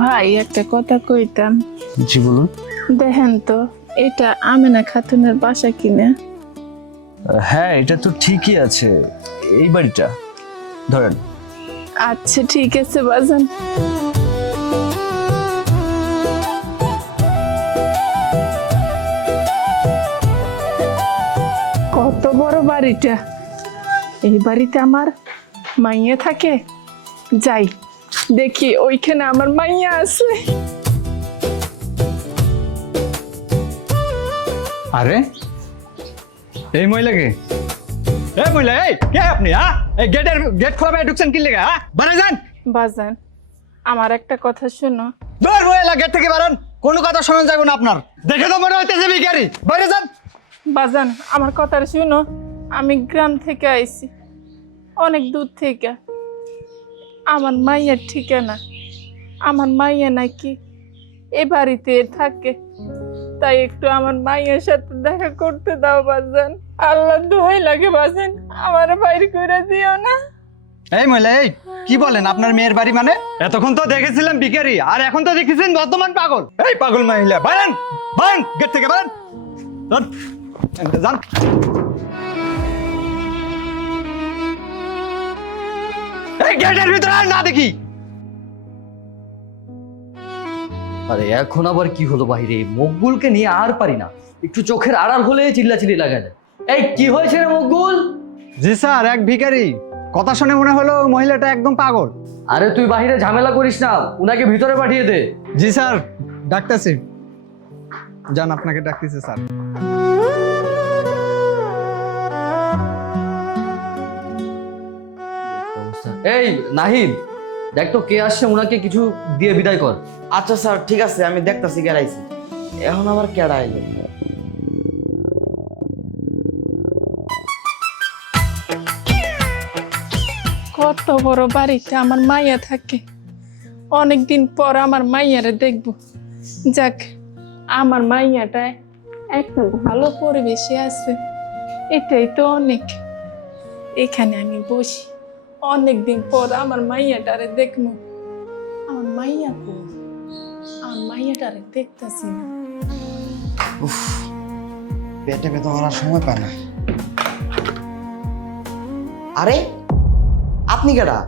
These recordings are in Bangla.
ভাই একটা কথা কইতাম। জি বলুন। দেখেন তো, এটা আমেনা খাতুনের বাসা কিনা? হ্যাঁ, এটা তো ঠিকই আছে, এই বাড়িটা ধরেন। আচ্ছা ঠিক আছে বাজান। কত বড় বাড়িটা! এই বাড়িতে আমার মাইয়া থাকে। যাই দেখি ওইখানে আমার মাইয়া আছে। আরে এই মহিলাকে, এই মহিলা, এই কে আপনি? হ্যাঁ, এই গেট খোলা ভাই ঢুকছেন কি লেগে? হ্যাঁ, বাইরে যান। বাজান, আমার একটা কথা শোনো। দূর মহিলা, গেট থেকে বারণ, কোনো কথা শোনা যাবে না আপনার। দেখে তো মনে হইতেছে ভিখারি, বাইরে যান। বাজান, আমার কথাটা শুনো। আমি গ্রাম থেকে আইছি, অনেক দূর থেকে। আমার মাইয়ার ঠিকানা, আমার মাইয়া নাকি এ বাড়িতে থাকে, তাই একটু আমার মাইয়ার সাথে দেখা করতে দাও বাজান। আল্লাহ দোহাই লাগে বাজান, আমার বাইরে করে দিও না। এই মহিলা, এই কি বলেন? আপনার মেয়ের বাড়ি মানে? এতক্ষণ তো দেখেছিলাম ভিখারি, আর এখন তো দেখেছেন বর্তমান পাগল। এই পাগল মহিলা, বাইরেন বাইরেন, গেট থেকে বাইরেন। যান, যান। এই গেটের ভিতরে আর না দেখি। আরে এখন আবার কি হলো বাইরে? মকবুলকে নিয়ে আর পারি না, একটু চোখের আড়াল হলে চিল্লাচিল্লি লাগা যায়। এই কি হয়েছে রে মকবুল? জি স্যার, এক ভিখারি। কথা শুনে মনে হলো ওই মহিলাটা একদম পাগল। আরে তুই বাহিরে ঝামেলা করিস না, উনাকে ভিতরে পাঠিয়ে দে। জি স্যার, ডাকতেছি। যান, আপনাকে ডাকতেছে স্যার। এই নাহিদ, দেখ তো কে আসছে, উনাকে কিছু দিয়ে বিদায় কর। আচ্ছা স্যার, ঠিক আছে, আমি দেখতাছি গেরাইছি। এখন আবার কেডা আইলো? কত বড় বাড়িতে আমার মাইয়া থাকে। অনেকদিন পর আমার মাইয়ারে দেখব। যাক, আমার মাইয়াটা একটা ভালো পরিবেশে আছে, এটাই তো অনেক। এখানে আমি বসি, অনেকদিন পর আমার মাইয়াটারে দেখবো। আমার মাইয়া কো? আমার মাইয়াটারে দেখতাছি না। পেটে পেতে মারার সময় পায় না। আরে আপনি কেডা?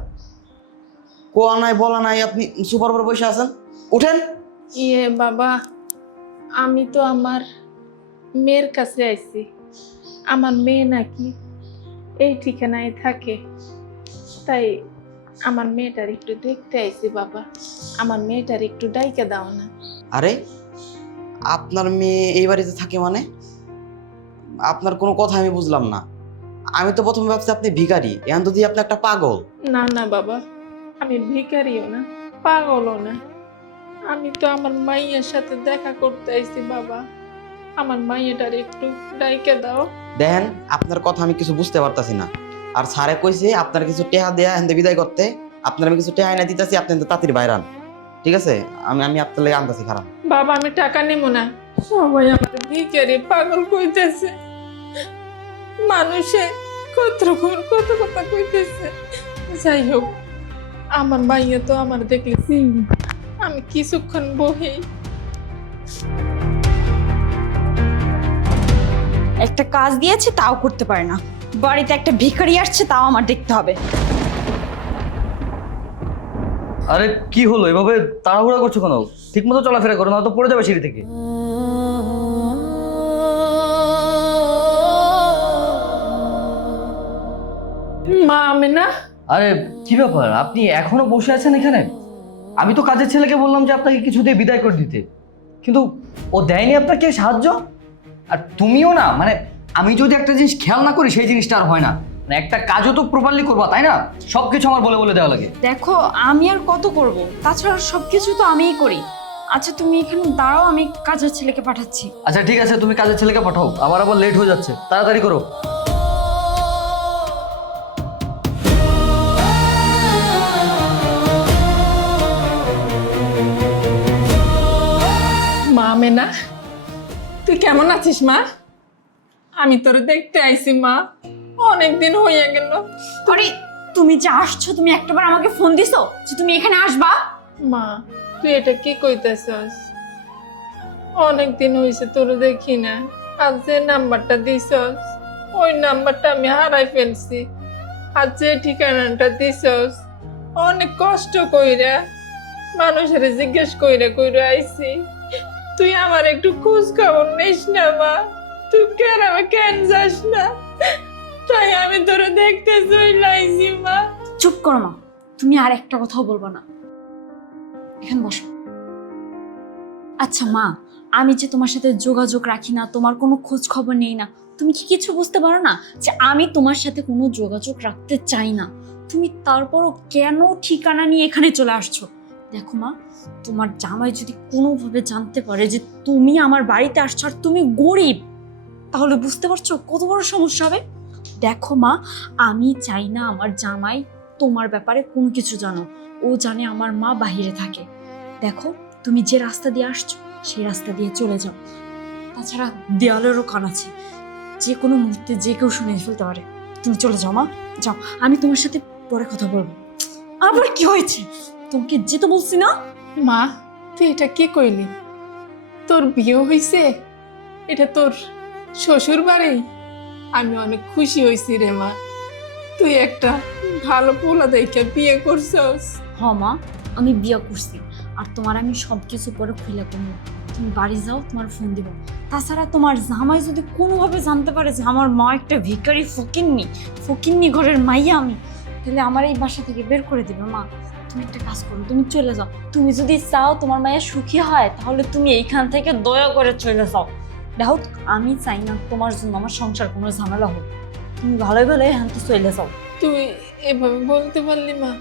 কোয়া নাই বলা নাই, আপনি সুপার উপর বসে আছেন। উঠেন। ইয়ে বাবা, আমি তো আমার মেয়ের কাছে আইছি। আমার মেয়ে নাকি এই ঠিকানায় থাকে, তাই আমার মেয়েটার একটু দেখতে আইছি বাবা। আমার মেয়েটার একটু ডাইকা দাও না। আরে আপনার মেয়ে এই বাড়িতে থাকে মানে? আপনার কোনো কথা আমি বুঝলাম না। আমি তো প্রথমে ভাবছি আপনি ভিখারি, এখন যদি আপনি একটা পাগল। না না বাবা, আমি ভিখারিও না, পাগলও না। আমি তো আমার মাইয়ের সাথে দেখা করতে আইছি বাবা। আমার মাইয়াটার একটু ডাইকা দাও। দেখেন, আপনার কথা আমি কিছু বুঝতে পারতাছি না। আর স্যারে কইছে আপনার কিছু টেহা দেয়া এখান থেকে বিদায় করতে। আপনার আমি কিছু টেহা না দিতেছি, আপনি তাঁতির বাইরান। ঠিক আছে, আমি আপনার লেগে আনতেছি। খারাপ বাবা, আমি টাকা নেব না। সবাই আমার ভিখারি পাগল কইতেছে। মানুষে কত রকম কত কথা কইতেছে। যাই হোক, আমার মাইয়া তো আমার দেখলে চিনবে। আমি কিছুক্ষণ বহি। একটা কাজ দিয়েছে তাও করতে পারে না, বাড়িতে একটা ভিখারি আসছে তাও আমার দেখতে হবে। আরে কি হলো, এভাবে তাড়াহুড়া করছো কেন? ঠিক মতো চলাফেরা করো, না তো পড়ে যাবে সিঁড়ি থেকে। মা, আমি না। আরে কি ব্যাপার, আপনি এখনো বসে আছেন এখানে? আমি তো কাজের ছেলেকে বললাম যে আপনাকে কিছু দিয়ে বিদায় করে দিতে, কিন্তু ও দেয়নি আপনাকে সাহায্য। আর তুমিও না, মানে আমি যদি একটা জিনিস খেয়াল না করি সেই জিনিসটা আর হয় না। মানে একটা কাজও তো প্রপারলি করবা, তাই না? সবকিছু আমার বলে বলে দেওয়া লাগে। দেখো, আমি আর কত করব, তাছাড়া সবকিছু তো আমিই করি। আচ্ছা তুমি এখানে দাঁড়াও, আমি কাজের ছেলেকে পাঠাচ্ছি। আচ্ছা ঠিক আছে, তুমি কাজের ছেলেকে পাঠাও, আমার আবার লেট হয়ে যাচ্ছে, তাড়াতাড়ি করো। মা, আমি না। তুই কেমন আছিস মা? আমি তোর দেখতে আইছি মা, অনেকদিন হয়ে গেল। আরে তুমি যে আসছো, তুমি একটাবার আমাকে ফোন দিছো যে তুমি এখানে আসবা? মা, তুই তুই এটা কি কইতেছস? অনেকদিন হয়েছে তোর দেখি না, আজ যে নাম্বারটা দিছস ওই নাম্বারটা আমি হারাই ফেলছি। আর যে ঠিকানাটা দিছস অনেক কষ্ট কইরা মানুষের জিজ্ঞেস কইরা কইরা আইছি। তুই আমার একটু খোঁজ খবর নিস না মা? তুই কেন যাস না? তাই আমি তোরা দেখতে চলে আইছি মা। চুপ করো মা, তুমি আর একটা কথাও বলবো না। এখানে বসো। আচ্ছা মা, আমি যে তোমার সাথে যোগাযোগ রাখি না, তোমার কোনো খোঁজ খবর নেই না, তুমি কি কিছু বুঝতে পারো না যে আমি তোমার সাথে কোনো যোগাযোগ রাখতে চাই না? তুমি তারপরও কেন ঠিকানা নিয়ে এখানে চলে আসছো? দেখো মা, তোমার জামাই যদি কোনোভাবে জানতে পারে যে তুমি আমার বাড়িতে আসছো আর তুমি গরিব, তাহলে বুঝতে পারছো কত বড় সমস্যা হবে। দেখো মা, আমি চাই না আমার জামাই তোমার ব্যাপারে কোনো কিছু জানো। ও জানে আমার মা বাহিরে থাকে। দেখো, তুমি যে রাস্তা দিয়ে আসছো সেই রাস্তা দিয়ে চলে যাও। তাছাড়া দেওয়ালেরও কান আছে, যে কোনো মুহূর্তে যে কেউ শুনে ফেলতে পারে। তুমি চলে যাও মা, যাও। আমি তোমার সাথে পরে কথা বলবো। আবার কি হয়েছে? তোমাকে যেতে বলছি না? মা, তুই এটা কি কইলি? তোর বিয়ে হইছে? এটা তোর শ্বশুর বাড়ি? আমি অনেক খুশি হয়েছি রে মা। তুই একটা ভালো পোলা দেখে বিয়ে করছস। হ মা, আমি বিয়ে করছি। আর তোমার আমি সব কিছু পরে খুলে করবো। তুমি বাড়ি যাও, তোমার ফোন দিব। তাছাড়া তোমার জামাই যদি কোনোভাবে জানতে পারে যে আমার মা একটা ভিখারি ফকিন্নি ঘরের মাইয়া আমি, তাহলে আমার এই বাসা থেকে বের করে দিবে। মা, তুমি একটা কাজ করো, তুমি চলে যাও। তুমি যদি চাও তোমার মায়ের সুখী হয়, তাহলে তুমি এইখান থেকে দয়া করে চলে যাও। দেখো, আমি চাই না তোমার জন্য আমার সংসার কোনো ঝামেলা হোক। তুমি ভালোই ভালোই এখান থেকে চলে যাও। তুই এভাবে বলতে পারলি মা?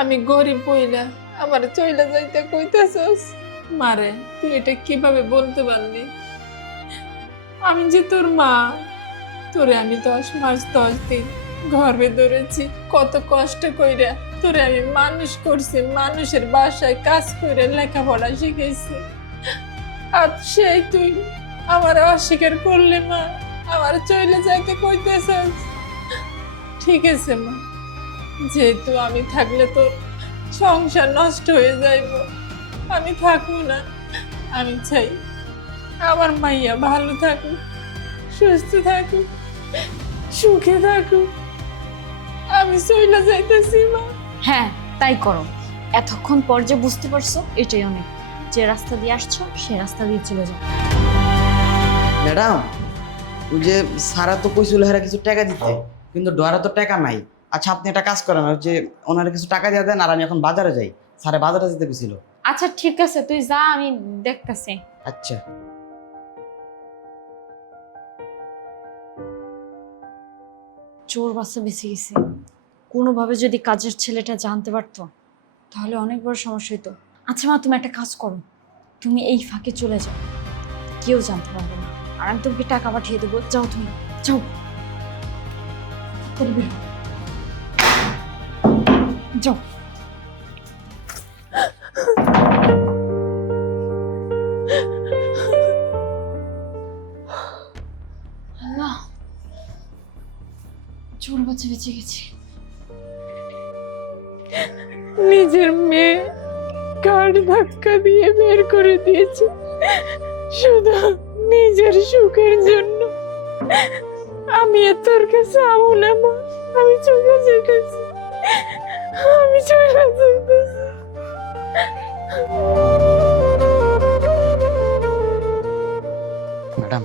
আমি গরিব বইলা আমার চইলা যাইতে কইতেছস? মারে, তুই এটা কিভাবে বলতে পারলি? আমি যে তোর মা, তোরে আমি 10 মাস 10 দিন গর্ভে ধরেছি, কত কষ্ট কইরা তোরে আমি মানুষ করছি, মানুষের বাসায় কাজ করে লেখাপড়া শিখাইছি। আর সেই তুই আমার অস্বীকার করলি মা, আমার চইলে যাইতে কইতেছস? ঠিক আছে মা, যেহেতু আমি থাকলে তোর সংসার নষ্ট হয়ে যাইব, আমি থাকবো না। আমি চাই আমার মাইয়া ভালো থাকুক, সুস্থ থাকুক, সুখে থাকুক। আমি চইলা যাইতেছি মা। হ্যাঁ, তাই করো। এতক্ষণ পর যে বুঝতে পারছো, এটাই অনেক। যে রাস্তা দিয়ে আসছো সেই রাস্তা দিয়ে চলে যাও। ম্যাডাম, ওই যে সারা তো কইছিল হেরা কিছু টাকা দিতে, কিন্তু ডরা তো টাকা নাই। আচ্ছা, আপনি একটা কাজ করেন, ওই যে ওনারা কিছু টাকা দিয়ে দেন, আর আমি এখন বাজারে যাই। স্যারে বাজারে যেতে গেছিল। আচ্ছা ঠিক আছে, তুই যা, আমি দেখতাছি। আচ্ছা। চোর বাচ্চা বেঁচে গেছে। কোনোভাবে যদি কাজের ছেলেটা জানতে পারতো, তাহলে অনেক বড় সমস্যা হতো। আচ্ছা মা, তুমি একটা কাজ করো, তুমি এই ফাঁকে চলে যাও, কেউ জানতে পারবে না। আর আমি তোমাকে টাকা পাঠিয়ে দেবো। যাও, তুমি যাও। তাড়াতাড়ি বের হও। যাও। আল্লাহ, চোর বাচ্চা বেঁচে গেছে। নিজের মেয়ে কার ধাক্কা দিয়ে বের করে দিয়েছে শুধু নিজের সুখের জন্য। আমি আর তোর কাছে আমু না মা, আমি চলে যেতেছি, আমি চলে যেতেছি। ম্যাডাম,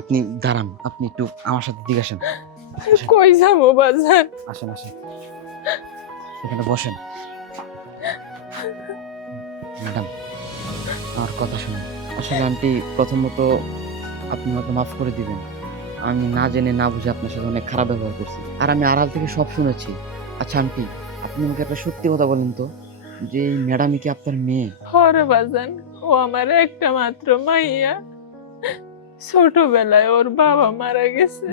আপনি দাঁড়ান, আপনি একটু আমার সাথে দিকে আসেন। কই যাবো বাজার? আসেন আসেন, এখানে বসেন। ম্যাডাম, আমার কথা শুনুন। আসলে আন্টি, প্রথমত আপনি আমাকে মাফ করে দিবেন। আমি না জেনে না বুঝে আপনার সাথে অনেক খারাপ ব্যবহার করছি, আর আমি আড়াল থেকে সব শুনেছি। আচ্ছা আন্টি, আপনি আমাকে একটা সত্যি কথা বলেন তো, যে এই ম্যাডামই কি আপনার মেয়ে? হরে বাজান, ও আমার একটা মাত্র মাইয়া। ছোটবেলায় ওর বাবা মারা গেছে,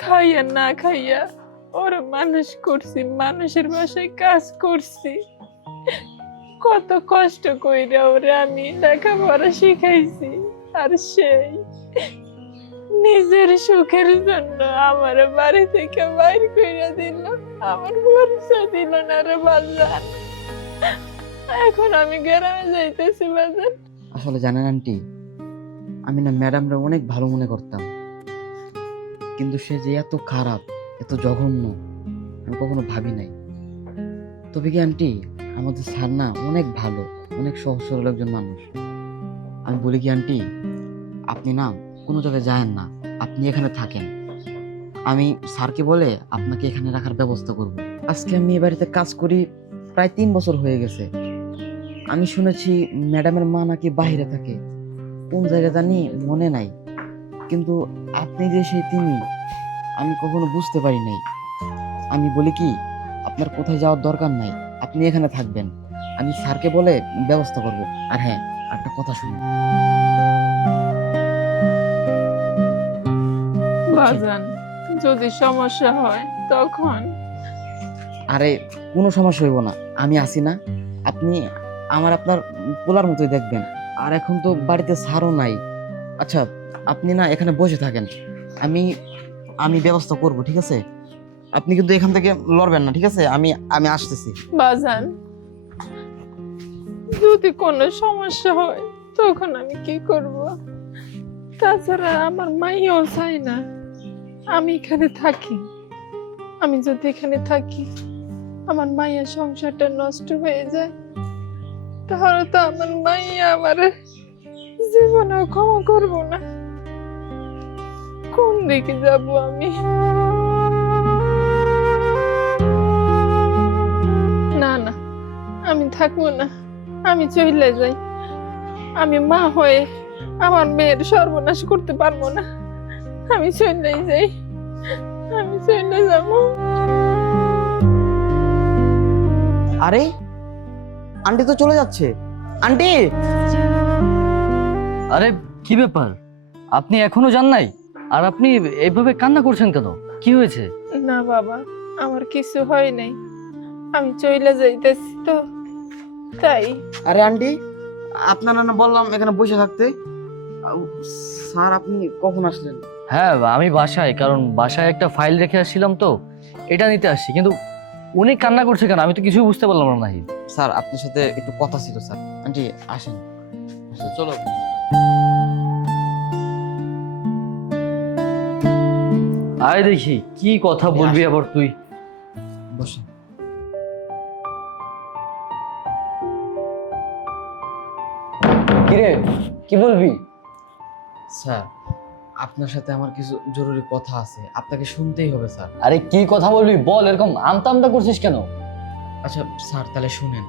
খাইয়া না খাইয়া ওর মানুষ করছি, মানুষের বাসায় কাজ করছি, কত কষ্ট কইরা ওরে আমি লেখাপড়া শিখাইছি। আর সেই নিজের সুখের জন্য আমার বাড়ি থেকে বাইর কইরা দিল, আমার পরিচয় দিল না রে বাজান। এখন আমি গ্রামে যাইতেছি বাজান। আসলে জানেন আন্টি, আমি না ম্যাডামরা অনেক ভালো মনে করতাম, কিন্তু সে যে এত খারাপ, এত জঘন্য আমি কখনো ভাবি নাই। তবে কি আন্টি, আমাদের স্যার না অনেক ভালো, অনেক সহজ সরল একজন মানুষ। আমি বলি কি আন্টি, আপনি না কোনো জায়গায় যায়েন না, আপনি এখানে থাকেন। আমি স্যারকে বলে আপনাকে এখানে রাখার ব্যবস্থা করব। আজকে আমি এ বাড়িতে কাজ করি প্রায় 3 বছর হয়ে গেছে। আমি শুনেছি ম্যাডামের মা নাকি বাইরে থাকে, কোন জায়গা জানি মনে নাই, কিন্তু আপনি যে সেই তিনি আমি কখনো বুঝতে পারি নাই। আমি বলি কি, আপনার কোথায় যাওয়ার দরকার নাই, আপনি এখানে থাকবেন, আমি স্যারকে বলে ব্যবস্থা করব। আর হ্যাঁ, একটা কথা শুনুন। বাজান, যদি সমস্যা হয় তখন? আরে কোনো সমস্যা হইব না, আমি আছি না, আপনি আমার আপনার পোলার মতোই দেখবেন। আর এখন তো বাড়িতে স্যারও নাই। আচ্ছা, আপনি না এখানে বসে থাকেন, আমি আমি ব্যবস্থা করব, ঠিক আছে? আপনি কিন্তু এখান থেকে লড়বেন না, ঠিক আছে? আমি আমি আসতেছি। বাজান, যদি কোনো সমস্যা হয় তখন আমি কি করব? তাছাড়া আমার মাইও চাই না আমি এখানে থাকি। আমি যদি এখানে থাকি, আমার মায়ের সংসারটা নষ্ট হয়ে যায়, তাহলে তো আমার মাইয়া আমার জীবনেও ক্ষমা করব না। কোন দিকে যাব আমি? না না, আমি থাকবো না, আমি চলে যাই। আমি মা হয়ে আমার মেয়ের সর্বনাশ করতে পারবো না। আমি চলে যাই, আমি চলে যাবো। আরে আন্টি তো চলে যাচ্ছে। আন্টি! আরে কি ব্যাপার, আপনি এখনো যান নাই? আর আপনি এইভাবে কান্না করছেন কেন? কি হয়েছে? না বাবা, আমার কিছু হয় নাই, আমি চলে যাইতেছি তো তাই। আরে আন্টি, আপনার না বললাম এখানে বসে থাকতে। স্যার, আপনি কখন আসলেন? হ্যাঁ, আমি বাসায়, কারণ বাসায় একটা ফাইল রেখে আসছিলাম তো, এটা নিতে আসছি। কিন্তু উনি কান্না করছে কেন, আমি তো কিছুই বুঝতে পারলাম না। নাহি স্যার, আপনার সাথে একটু কথা ছিল স্যার। আন্টি আসেন, চলো। আয় দেখি কি কথা বলবি আবার তুই। বসেন। কিরে, কি বলবি? স্যার, আপনার সাথে আমার কিছু জরুরি কথা আছে, আপনাকে শুনতেই হবে স্যার। আরে কি কথা বলবি বল, এরকম আমতা আমতা করছিস কেন? আচ্ছা স্যার, তাহলে শুনেন।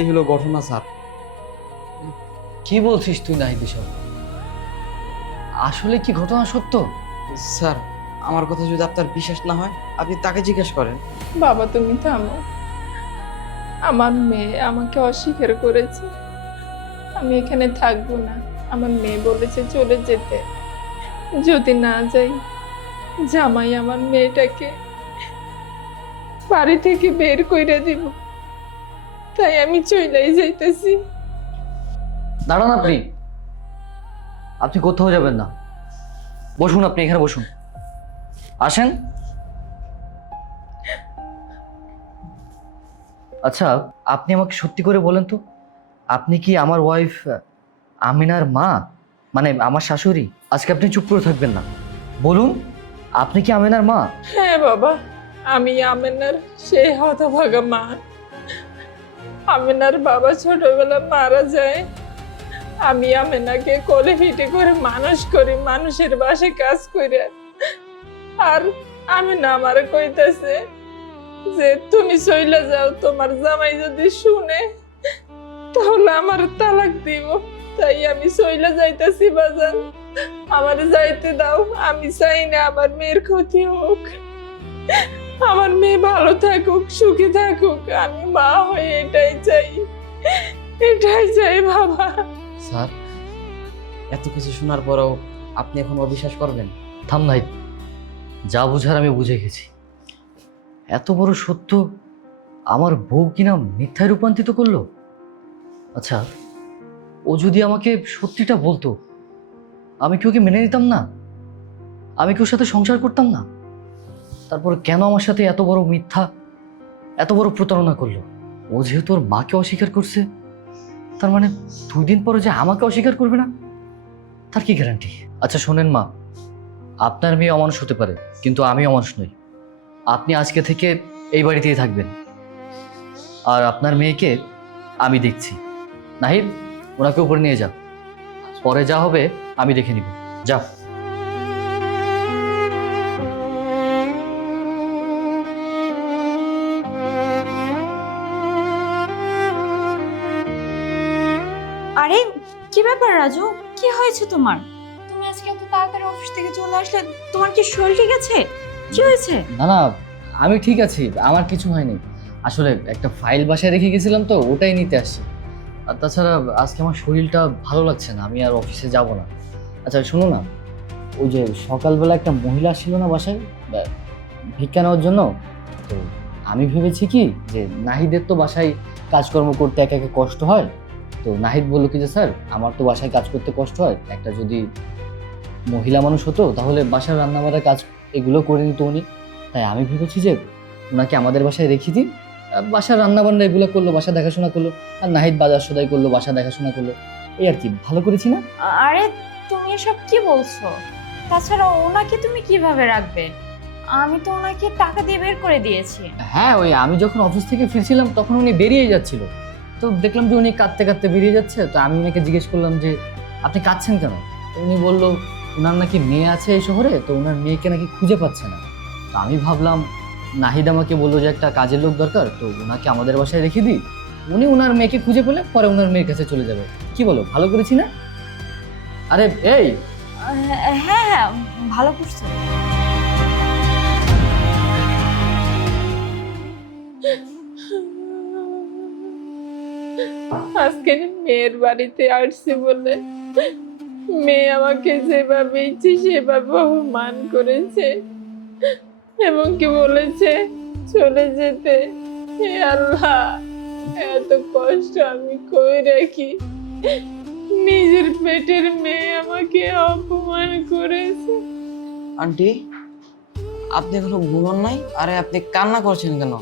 এই হলো ঘটনা স্যার। কি বলছিস তুই নাহিদ এসব? আসলে কি ঘটনা সত্য? স্যার, আমার কথা যদি আপনার বিশ্বাস না হয়, আপনি তাকে জিজ্ঞেস করেন। বাবা তুমি থামো, আমার মেয়ে আমাকে অস্বীকার করেছে, আমি এখানে থাকবো না। আমার মেয়ে বলেছে চলে যেতে, যদি না যাই জামাই আমার মেয়েটাকে বাড়ি থেকে বের করে দিব, তাই আমি চলেই যাইতেছি। দাঁড়ান আপনি, আপনি কোথাও যাবেন না, বসুন, আপনি এখানে বসুন, আসেন। আচ্ছা, আপনি আমাকে সত্যি করে বলেন তো, আপনি কি আমার ওয়াইফ আমিনার মা, মানে আমার শাশুড়ি? আজকে আপনি চুপ করে থাকবেন না, বলুন আপনি কি আমিনার মা? হ্যাঁ বাবা, আমি আমেনার সেই হতভাগা মা। আমেনার বাবা ছোটবেলা মারা যায়, আমি আমেনাকে কোলে পিঠে করে মানুষ করি, মানুষের বাসায় কাজ করে। আর আমেনা আমারে কইতাছে যে তুমি চইলা যাও, তোমার জামাই যদি শুনে তাহলে আমার তালাক দিব। তাই আমি চইলা যাইতাছি বাজান, আমার যাইতে দাও। আমি চাই না আমার মেয়ের ক্ষতি হোক, আমার মেয়ে ভালো থাকুক, সুখী থাকুক। আমি মা হয়ে এটাই চাই, এটাই চাই বাবা। স্যার, এত কিছু শোনার পরেও আপনি এখন অবিশ্বাস করবেন? থাম নাহিদ, যা বুঝার আমি বুঝে গেছি। এত বড় সত্য আমার বউ কিনা মিথ্যায় রূপান্তরিত করলো। আচ্ছা, ও যদি আমাকে সত্যিটা বলতো, আমি কি ওকে মেনে নিতাম না? আমি কি ওর সাথে সংসার করতাম না? তারপর কেন আমার সাথে এত বড় মিথ্যা, এত বড় প্রতারণা করলো? ও যেহেতু ওর মাকে অস্বীকার করছে, তার মানে 2 দিন পরে যে আমাকে অস্বীকার করবে না, তার কি গ্যারান্টি? আচ্ছা শোনেন মা, আপনার মেয়ে অমানুষ হতে পারে, কিন্তু আমি অমানুষ নই। আপনি আজকে থেকে এই বাড়িতেই থাকবেন, আর আপনার মেয়েকে আমি দেখছি। নাহিদ, ওনাকে উপরে নিয়ে যা, পরে যা হবে আমি দেখে নিব। যা। আরে কি ব্যাপার রাজু, কি হয়েছে তোমার? তুমি আজকে এত তাড়াতাড়ি অফিস থেকে চলে আসলে, তোমার কি শরীর ঠিক আছে? কি হয়েছে? না না, আমি ঠিক আছি, আমার কিছু হয়নি। আসলে একটা ফাইল বাসায় রেখে গেছিলাম তো, ওটাই নিতে আসছি। আর তাছাড়া আজকে আমার শরীরটা ভালো লাগছে না, আমি আর অফিসে যাব না। আচ্ছা শোনো না, ওই যে সকালবেলা একটা মহিলা ছিল না বাসায় ভিক্ষা নেওয়ার জন্য, তো আমি ভেবেছি কি যে নাহিদের তো বাসায় কাজকর্ম করতে একা একা কষ্ট হয়, তো নাহিদ বললো কি যে স্যার আমার তো বাসায় কাজ করতে কষ্ট হয়, একটা যদি মহিলা মানুষ হতো তাহলে বাসার রান্নাবাড়া কাজ এগুলো করে নিত উনি। তাই আমি ভেবেছি যে ওনাকে আমাদের বাসায় রেখে দিই, বাসার রান্নাবান্না এগুলো করলো, বাসা দেখাশোনা করলো, আর নাহিদ বাজার সদাই করলো, বাসা দেখাশোনা করলো, এই আর কি। ভালো করেছি না? আরে তুমি এসব কি বলছো? তাছাড়া ওনাকে তুমি কিভাবে রাখবে? আমি তো ওনাকে টাকা দিয়ে বের করে দিয়েছি। হ্যাঁ, ওই আমি যখন অফিস থেকে ফিরছিলাম তখন উনি বেরিয়ে যাচ্ছিল, তো দেখলাম যে উনি কাঁদতে কাঁদতে বেরিয়ে যাচ্ছে, তো আমি ওনাকে জিজ্ঞেস করলাম যে আপনি কাঁদছেন কেন? তো উনি বললো ওনার নাকি মেয়ে আছে এই শহরে, তো ওনার মেয়েকে নাকি খুঁজে পাচ্ছে না। তো আমি ভাবলাম নাহিদ আমাকে বললো যে একটা কাজের লোক দরকার, তো ওনাকে আমাদের বাসায় রেখে দিই, উনি ওনার মেয়েকে খুঁজে পেলে পরে ওনার মেয়ের কাছে চলে যাবে। কি বলো, ভালো করেছি না? আরে এই, হ্যাঁ হ্যাঁ, ভালো করছো। আজকে মেয়ের বাড়িতে আসছি বলে মেয়ে আমাকে যেভাবে ইচ্ছে সেভাবে অপমান করেছে এবং কি বলেছে চলে যেতে। হে আল্লাহ, এত কষ্ট আমি কই রাখি, নিজের পেটের মেয়ে আমাকে অপমান করেছে। আন্টি, আপনি এখনো ঘুমান নাই? আরে আপনি কান্না করছেন কেন?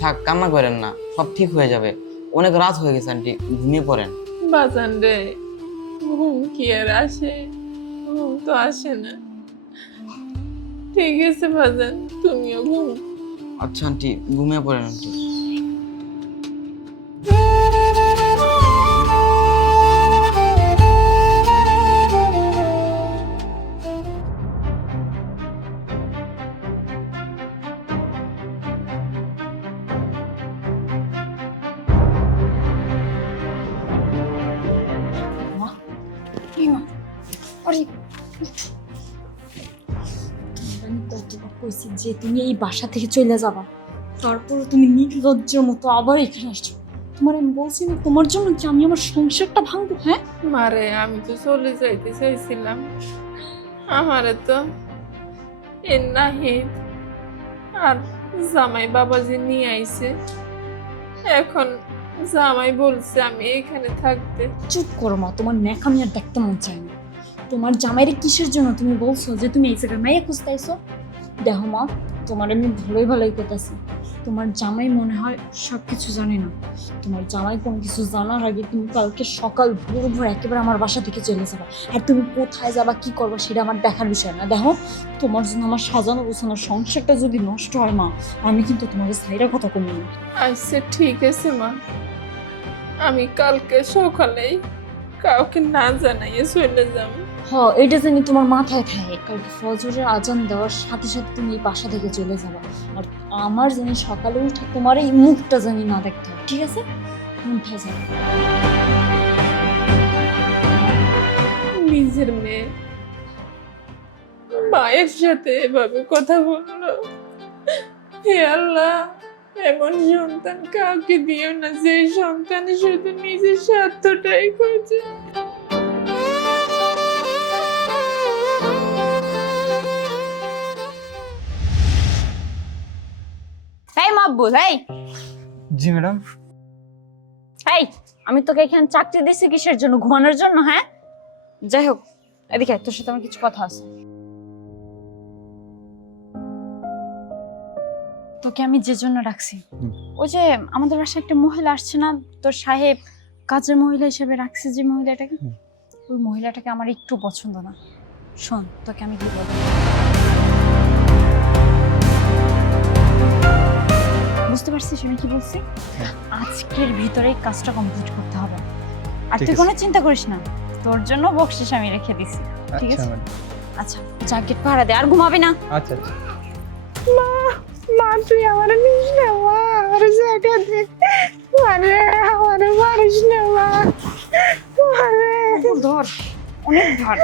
থাক, কান্না করেন না, সব ঠিক হয়ে যাবে। অনেক রাত হয়ে গেছে আন্টি, ঘুমিয়ে পড়েন। বাজান রে, ঘুম কি আর আসে? ঘুম তো আসে না। ঠিক আছে বাজান, তুমিও ঘুম। আচ্ছা আন্টি, ঘুমিয়ে পড়েন আন্টি। আমি কতবার কইছি যে তুমি এই বাসা থেকে চলে যাবা, তারপর তুমি নির্লজ্জের মতো আবার এখানে আসছো। তোমার আমি বলছি না তোমার জন্য কি আমি আমার সংসারটা ভাঙবো? হ্যাঁ মারে, আমি তো চলে যাইতে চাইছিলাম, আমারে তো এ নাহিদ আর জামাই বাবাজি নিয়ে আইছে। এখন জামাই বলছে আমি এখানে থাকতে। চুপ করো মা, তোমার ন্যাকামি আর দেখতে মন চায় না। তোমার জামাইরে কিসের জন্য তুমি বলছো যে তুমি এই জায়গায় মাইয়া খুঁজতেছো? দেখো মা, তোমার আমি ভালোই ভালোই করতেছি। তোমার জামাই মনে হয় সব কিছু জানে না। তোমার জামাই কোনো কিছু জানার আগে তুমি কালকে সকাল ভোর ভোর একেবারে আমার বাসা থেকে চলে যাবা। আর তুমি কোথায় যাবা, কি করবা সেটা আমার দেখার বিষয় না। দেখো, তোমার জন্য আমার সাজানো গোছানো সংসারটা যদি নষ্ট হয় মা, আমি কিন্তু তোমাকে সাইরা কথা কমি না। আচ্ছা ঠিক আছে মা, আমি কালকে সকালেই কাউকে না জানাইয়ে চলে যাব। এটা জানি তোমার মাথায় থাকে। কালকে ফজরের আজান দেওয়ার সাথে সাথে তুমি এই বাসা থেকে চলে যাবা। আর আমার জানি সকালে উঠে তোমার এই মুখটা জানি না দেখতে হবে, ঠিক আছে? উঠে যাবে। নিজের মেয়ে মায়ের সাথে এভাবে কথা বললো। হে আল্লাহ, এমন সন্তান কাউকে দিও না যে সন্তান শুধু নিজের স্বার্থটাই খোঁজে। ভুল। এই জি ম্যাডাম। এই আমি তোকে এখানে চাকরি দিছি কিসের জন্য? ঘুমানোর জন্য? হ্যাঁ, যাই হোক, এদিকে আয়, তোর সাথে আমার কিছু কথা আছে। তোকে আমি যে জন্য রাখছি, ওই যে আমাদের বাসায় একটা মহিলা আসছে না, তোর সাহেব কাজের মহিলা হিসেবে রাখছে যে মহিলাটাকে, ওই মহিলাটাকে আমার একটু পছন্দ না। শোন, তোকে আমি কি বলবো, বুঝতে পারছিস আমি কি বলছি? আজকের ভিতরে কাজটা কমপ্লিট করতে হবে। আর তুই কোনো চিন্তা করিস না, তোর জন্য বকশিস আমি রেখে দিছি, ঠিক আছে? আচ্ছা যা, গেট পাহারা দে, আর ঘুমাবি না। আচ্ছা আচ্ছা। মা, মা তুই আমার নিস না মা, আমার জায়গা দে, মানে আমার মারিস না মা, মানে ধর, অনেক ধর।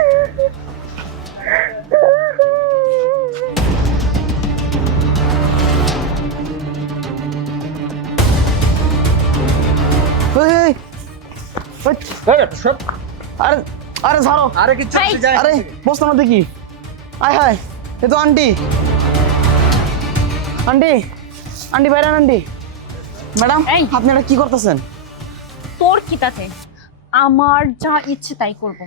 আরে আরে ছাড়ো, আরে কিচ্ছু এই, যায়। আরে বসতো না দেখি। আয় হায়, এ তো আন্টি। আন্টি, আন্টি বাইরান আন্টি। ম্যাডাম, এই। আপনি এটা কি করতেছেন? তোর কি তাতে? আমার যা ইচ্ছে তাই করব।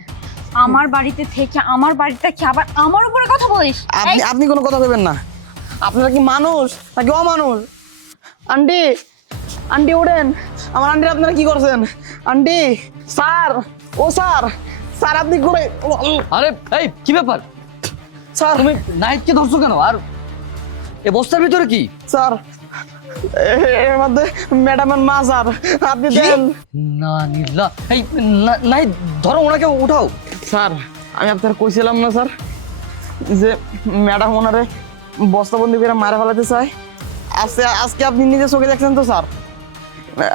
আমার বাড়িতে থেকে আমার বাড়িতে কি আবার আমার উপরে কথা বলিস? আপনি আপনি কোনো কথা কইবেন না। আপনারা কি মানুষ নাকি অমানুষ? আন্টি, আন্টি ওঠেন। আমার আন্টির আপনারা কি করছেন? আন্টি, স্যার, ও স্যার, স্যার আপনি করে আরে এই কি ব্যাপার? স্যার, তুমি নাইটকে ধরছো কেন? আর এ বস্তার ভিতরে কি? স্যার এর মধ্যে ম্যাডামের মা স্যার, আপনি দেন। না নির্লা, এই নাই ধরো, ওনাকে উঠাও। স্যার আমি আপনার কইছিলাম না স্যার যে ম্যাডাম ওনারে বস্তাবন্দি করে মারা ফেলাতে চায়। আজকে আজকে আপনি নিজে চোখে দেখছেন তো স্যার।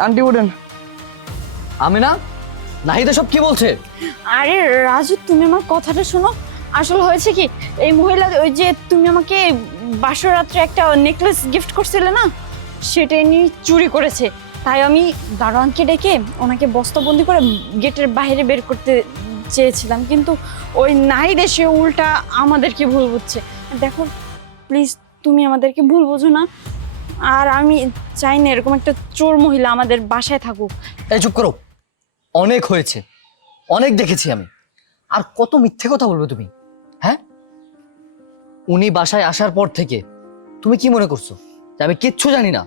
আন্টি উঠেন। আমি না, নাহিদা সব কি বলছে? আরে রাজু, তুমি আমার কথাটা শোনো। আসলে হয়েছে কি, এই মহিলা ওই যে তুমি আমাকে বাসর রাত্রে একটা নেকলেস গিফট করছিলে না, সেটা নিয়ে চুরি করেছে। তাই আমি দারোয়ানকে ডেকে ওনাকে বস্তাবন্দি করে গেটের বাইরে বের করতে চেয়েছিলাম, কিন্তু ওই নাহিদ এসে উল্টা আমাদেরকে ভুল বুঝছে। দেখো প্লিজ, তুমি আমাদেরকে ভুল বোঝো না। আর আমি চাই না এরকম একটা চোর মহিলা আমাদের বাসায় থাকুক। এই চুপ করো, অনেক হয়েছে, অনেক দেখেছি আমি। আর কত মিথ্যে কথা বলবে তুমি? হ্যাঁ, উনি বাসায় আসার পর থেকে তুমি কি মনে করছো যে আমি কিচ্ছু জানি না?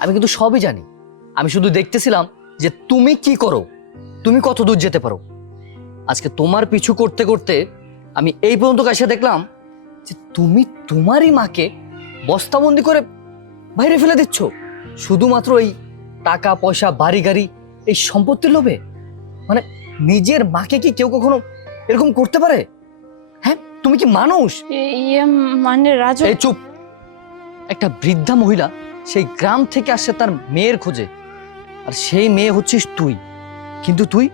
আমি কিন্তু সবই জানি। আমি শুধু দেখতেছিলাম যে তুমি কি করো, তুমি কত দূর যেতে পারো। আজকে তোমার পিছু করতে করতে আমি এই পর্যন্ত এসে দেখলাম যে তুমি তোমারই মাকে বস্তাবন্দি করে বাইরে ফেলে দিচ্ছ, শুধুমাত্র এই টাকা পয়সা, বাড়ি গাড়ি, এই সম্পত্তির লোভে। মানে নিজের মাকে কি কেউ কখনো এরকম করতে পারে? হ্যাঁ, তুমি কি মানুষ? ইয়ে মানে রাজু, এই চুপ! একটা বৃদ্ধা মহিলা সেই গ্রাম থেকে আসছে তার মেয়ের খোঁজে, আর সেই মেয়ে হচ্ছিস তুই। কিন্তু তুই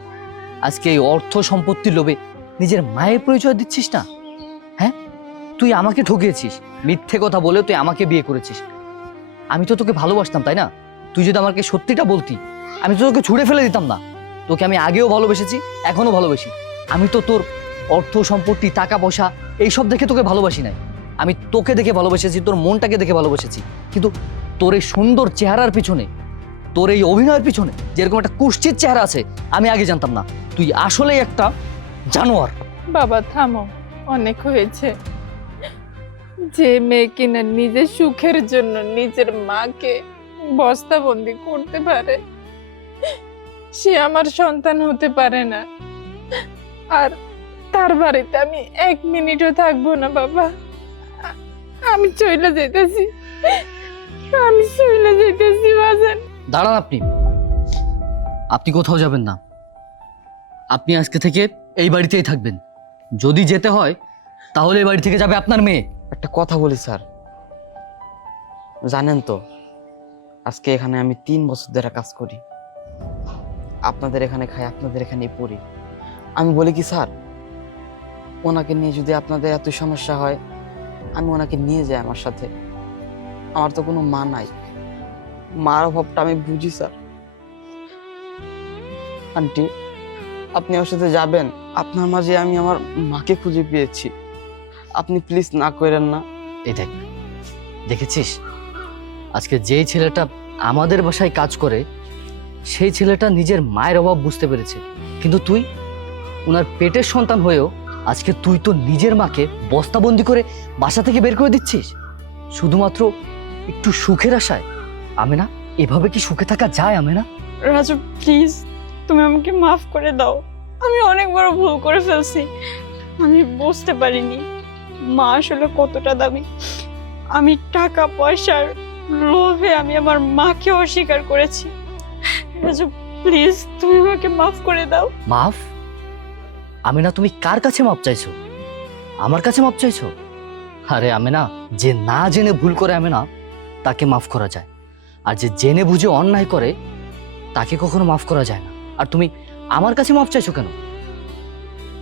আজকে এই অর্থ সম্পত্তির লোভে নিজের মায়ের পরিচয় দিচ্ছিস না। হ্যাঁ, তুই আমাকে ঠকিয়েছিস, মিথ্যে কথা বলে তুই আমাকে বিয়ে করেছিস। আমি তো তোকে ভালোবাসতাম, তাই না? তুই যদি আমাকে সত্যিটা বলতি, আমি তো তোকে ছুঁড়ে ফেলে দিতাম না। তোকে আমি আগেও ভালোবেসেছি, এখনো ভালোবাসি। আমি তো তোর অর্থ সম্পত্তি, টাকা পয়সা এইসব দেখে তোকে ভালোবাসি নাই। আমি তোকে দেখে ভালোবেসেছি, তোর মনটাকে দেখে ভালোবেসেছি। কিন্তু তোর এই সুন্দর চেহারার পিছনে, তোর এই অভিনয়ের পিছনে যেরকম একটা কুৎসিত চেহারা আছে, আমি আগে জানতাম না। তুই আসলেই একটা জানোয়ার। বাবা থামো, অনেক হয়েছে। যে মেয়ে কিনা নিজের সুখের জন্য নিজের মাকে বস্তাবন্দি করতে পারে, সে আমার সন্তান হতে পারে না। আর তার বাড়িতে আমি 1 মিনিটও থাকবো না বাবা। আমি চলে যেতেছি, আমি চলে যেতেছি বাজান। দাঁড়ান, আপনি আপনি কোথাও যাবেন না। আপনি আজকে থেকে এই বাড়িতেই থাকবেন। যদি যেতে হয় তাহলে এই বাড়ি থেকে যাবে আপনার মেয়ে। একটা কথা বলি স্যার, জানেন তো আজকে এখানে আমি 3 বছর ধরে কাজ করি। আপনাদের এখানে খাই, আপনাদের এখানেই পড়ি। আমি বলি কি স্যার, ওনাকে নিয়ে যদি আপনাদের এত সমস্যা হয়, আমি ওনাকে নিয়ে যাই আমার সাথে। আমার তো কোনো মা নাই, মার অভাবটা আমি বুঝি স্যার। আন্টি, আপনি ওর সাথে যাবেন? আপনার মাঝে আমি আমার মাকে খুঁজে পেয়েছি, আপনি প্লিজ না করেন না। এই দেখ, দেখেছিস আজকে যেই ছেলেটা আমাদের বাসায় কাজ করে সেই ছেলেটা নিজের মায়ের অভাব বুঝতে পেরেছে, কিন্তু তুই ওনার পেটের সন্তান হয়েও আজকে তুই তো নিজের মাকে বস্তাবন্দি করে বাসা থেকে বের করে দিচ্ছিস শুধুমাত্র একটু সুখের আশায়। আমেনা, এভাবে কি সুখে থাকা যায় আমেনা? রাজু প্লিজ, তুমি আমাকে মাফ করে দাও। আমি অনেক বড় ভুল করে ফেলছি। আমি বুঝতে পারিনি মা আসলে কতটা দামি। আমি টাকা পয়সার লোভে আমি আমার মাকে অস্বীকার করেছি। রাজু প্লিজ, তুমি আমাকে মাফ করে দাও। মাফ? আমেনা, তুমি কার কাছে মাপ চাইছো? আমার কাছে মাপ চাইছো? আরে আমেনা, যে না জেনে ভুল করে আমেনা তাকে মাফ করা যায়, আর যে জেনে বুঝে অন্যায় করে তাকে কখনো মাফ করা যায় না। আর তুমি আমার কাছে মাফ চাইছো কেন?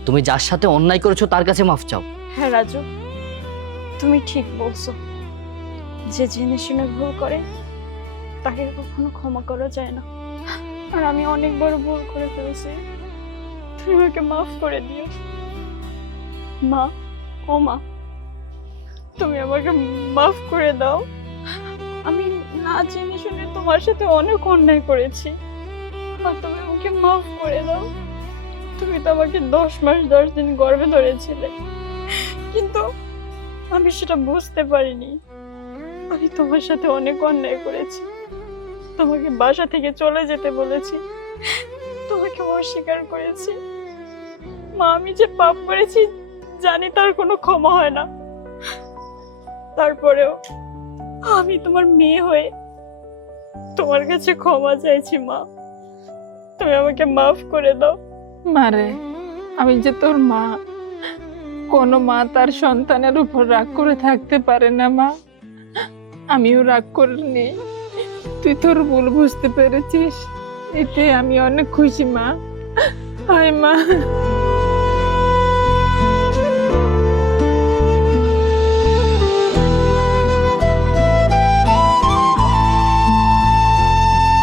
তুমি যার সাথে অন্যায় করেছো তার কাছে মাফ চাও। হ্যাঁ রাজু, তুমি ঠিক বলছো। যে জেনে শুনে ভুল করে তাকে কখনো ক্ষমা করা যায় না। আর আমি অনেক বড় ভুল করে ফেলেছি, তুমি আমাকে মাফ করে দিও। মা, ও মা, তুমি আমাকে মাফ করে দাও। আমি না জেনে শুনে তোমার সাথে অনেক অন্যায় করেছি, আর তুমি আমাকে মাফ করে দাও। তুমি তো আমাকে 10 মাস 10 দিন গর্ভে ধরেছিলে, কিন্তু আমি সেটা বুঝতে পারিনি। আমি তোমার সাথে অনেক অন্যায় করেছি। তোমাকে বাসা থেকে চলে যেতে বলেছি, তোমাকে অস্বীকার করেছি। মা, আমি যে পাপ করেছি জানি তার কোনো ক্ষমা হয় না। তারপরেও আমি তোমার মেয়ে হয়ে তোমার কাছে ক্ষমা চাইছি। মা, তুমি আমাকে মাফ করে দাও। মারে, আমি যে তোর মা, কোনো মা তার সন্তানের উপর রাগ করে থাকতে পারে না মা। আমিও রাগ করিনি, তুই তোর ভুল বুঝতে পেরেছিস, এতে আমি অনেক খুশি মা। হায় মা।